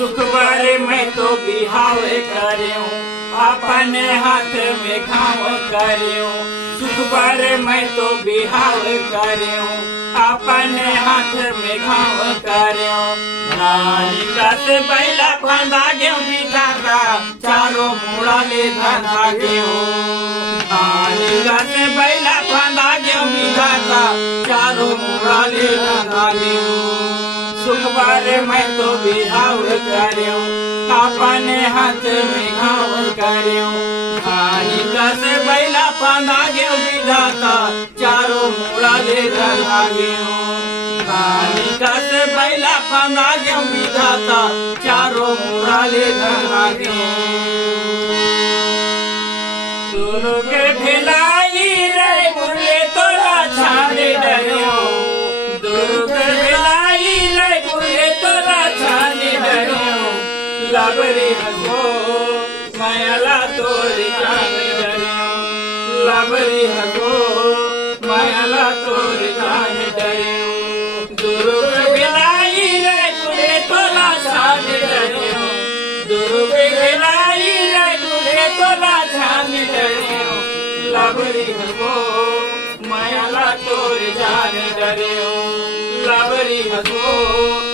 सुख बारे मैं तो बिहाव करूं, अपने हाथ में घाव करूं। सुख बारे मैं तो बिहाव करूं, अपने हाथ में घाव करूं। नालिका से बैला फंदा गेहूं बिठाता, चारों मुड़ा ले धंधा गेहूं। नालिका से बैला फंदा गेहूं बिठाता, चारों मुड़ा ले धंधा गेहूं। सुख बारे मैं तो बिहाव करूं, अपने हाथ में घाव करूं। नालिका से बैला फंदा गेहूं बिठाता, चारों मुड़ा ले धंधा गेहूं। नालिका से बैला फंदा गेहूं बिठाता, चारों मुड़ा ले धंधा गेहूं। दोनों के ढिलाई रे मुझे तोरा छाने डरियो। दोनों के ढिलाई रे मुझे तोरा छाने डरियो। लाबरी हसो मायाला तोरी जाने डरियो। लाबरी हसो मायाला तोरी जाने डरियो। दोनों के ढिलाई रे मुझे तोरा छाने डरियो। दोनों के ढिलाई रे मुझे तोरा छाने डरियो। लाबरी हसो मायाला तोरी जाने डरियो। लाबरी हसो